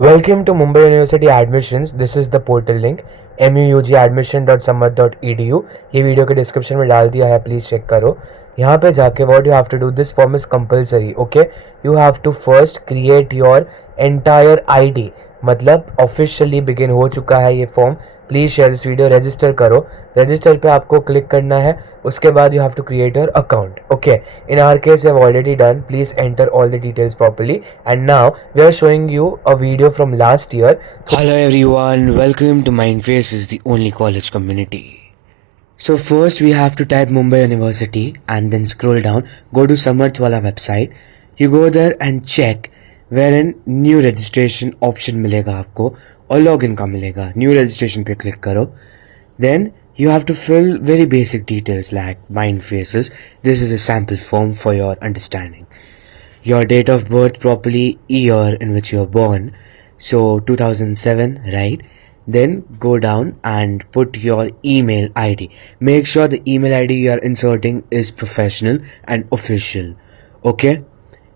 Welcome to Mumbai University Admissions. This is the portal link mugadmission.samad.edu. ये video के description में डाल दिया है, प्लीज़ चेक करो. यहाँ पे जाके what you have to do, this form is compulsory. Okay, you have to first create your entire ID. मतलब ऑफिशियली बिगिन हो चुका है ये form. Please share this video. Register करो. रजिस्टर पे आपको क्लिक करना है. उसके बाद you have to create your account. Okay, in our case we have already done. Please enter all the details properly. And now we are showing you a video from last year. Hello everyone, welcome to Mindface, the only college community. So first we have to type Mumbai University and then scroll down, go to Samarth wala website. You go there and check wherein new registration option मिलेगा आपको और login का मिलेगा. New registration पे click करो. Then you have to fill very basic details like Mindfaces. This is a sample form for your understanding. Your date of birth properly, year in which you are born. So 2007, right? Then go down and put your email ID. Make sure the email ID you are inserting is professional and official. Okay?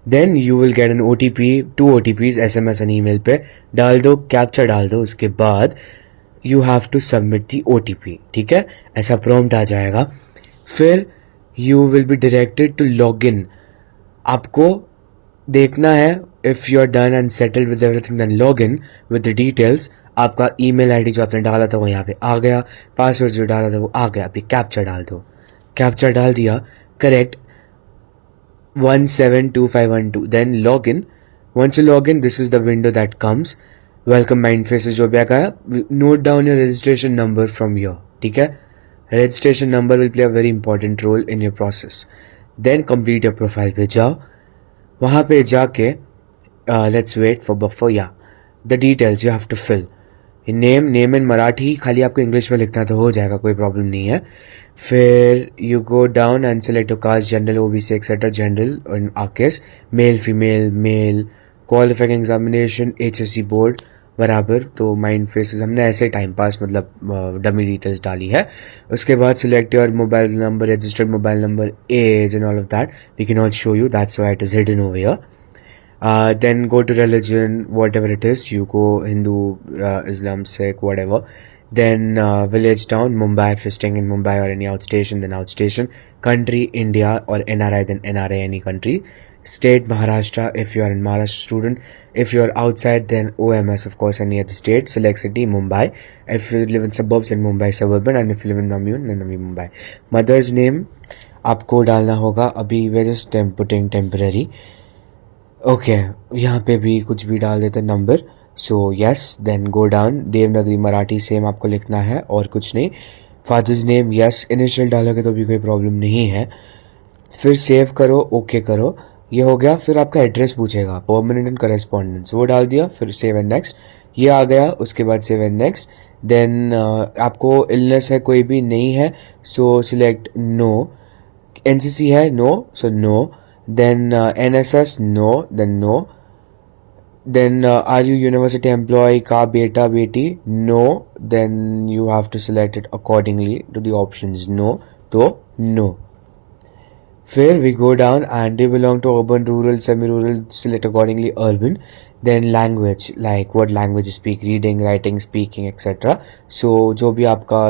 Then you will get an OTP, 2 OTPs, SMS and email पे डाल दो, captcha डाल दो. उसके बाद you have to submit the OTP. ठीक है? ऐसा prompt आ जाएगा. फिर you will be directed to login. आपको देखना है if you are done and settled with everything then log in with the details. आपका ईमेल आईडी जो आपने डाला था वो यहाँ पे आ गया, पासवर्ड जो डाला था वो आ गया. अभी कैप्चा डाल दो. कैप्चा डाल दिया, correct 172512. Then log in. Once you log in, this is the window that comes. Welcome mind faces जो भी आया. Note down your registration number from your. ठीक है, registration number will play a very important role in your process. Then complete your profile पे जाओ. वहाँ पे जाके लेट्स वेट फॉर बफर. या the details you have to fill. Name in Marathi, खाली आपको इंग्लिश में लिखना तो हो जाएगा, कोई प्रॉब्लम नहीं है. फिर you go down and select your caste, general, OBC etcetera. General in our case, male female, male, qualifying examination HSC board बराबर. तो माइंड फेसेस हमने ऐसे टाइम पास मतलब डमी डिटेल्स डाली है. उसके बाद select your mobile number, registered mobile number, age and all of that. We can not show you, that's why it is hidden over here. Then go to religion, whatever it is. You go Hindu, Islam, Sikh, whatever. Then village, town, Mumbai, if you're staying in Mumbai or any outstation, then outstation. Country, India, or NRI, then NRI, any country. State, Maharashtra, if you are in Maharashtra student. If you are outside, then OMS, of course, any other state. Select city, Mumbai. If you live in suburbs, then Mumbai suburban. And if you live in Navi, then Navi Mumbai. Mother's name आपको डालना होगा. अभी we're just putting temporary. Okay, यहाँ पे भी कुछ भी डाल देते number. So yes, then go down. Devanagari Marathi same आपको लिखना है और कुछ नहीं. फादर्स नेम यस, इनिशियल डालोगे तो भी कोई प्रॉब्लम नहीं है. फिर सेव करो, ओके करो. ये हो गया. फिर आपका एड्रेस पूछेगा, परमानेंट एंड करेस्पॉन्डेंस, वो डाल दिया. फिर सेव एंड नेक्स्ट, ये आ गया. उसके बाद सेव एंड नेक्स्ट. देन आपको इलनेस है कोई भी नहीं है, सो सिलेक्ट नो. एनसीसी है no, so no. Then NSS no, then no. Then are you university employee ka beta beti? No. Then you have to select it accordingly to the options. No, to no. Here we go down and do you belong to urban, rural, semi-rural, select accordingly urban. Then language, like what language you speak, reading, writing, speaking, etc. So जो भी आपका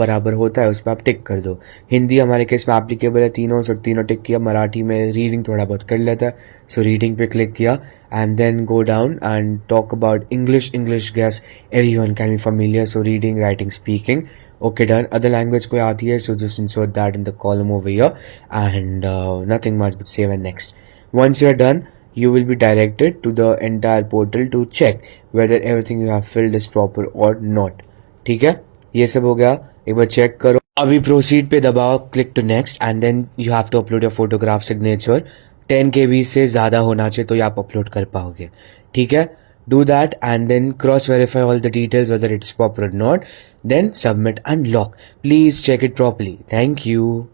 बराबर होता है उस पर आप टिक कर दो. हिंदी हमारे केस में एप्लीकेबल है तीनों, सो तीनों टिक किया. मराठी में रीडिंग थोड़ा बहुत कर लेता है, सो रीडिंग पे क्लिक किया. And then go down and talk about English guess everyone can be familiar, so reading, writing, speaking. Okay, done. Other language कोई आती है, so just insert that in the column over here. And nothing much but save and next. Once you're done, you will be directed to the entire portal to check whether everything you have filled is proper or not. ठीक है, ये सब हो गया. एक बार check करो. अभी proceed पे दबाओ, click to next. And then you have to upload your photograph signature. 10 KB से ज़्यादा होना चाहिए तो ये आप अपलोड कर पाओगे. ठीक है, do that and then cross verify all the details whether it's proper or not. Then submit and lock. Please check it properly. Thank you.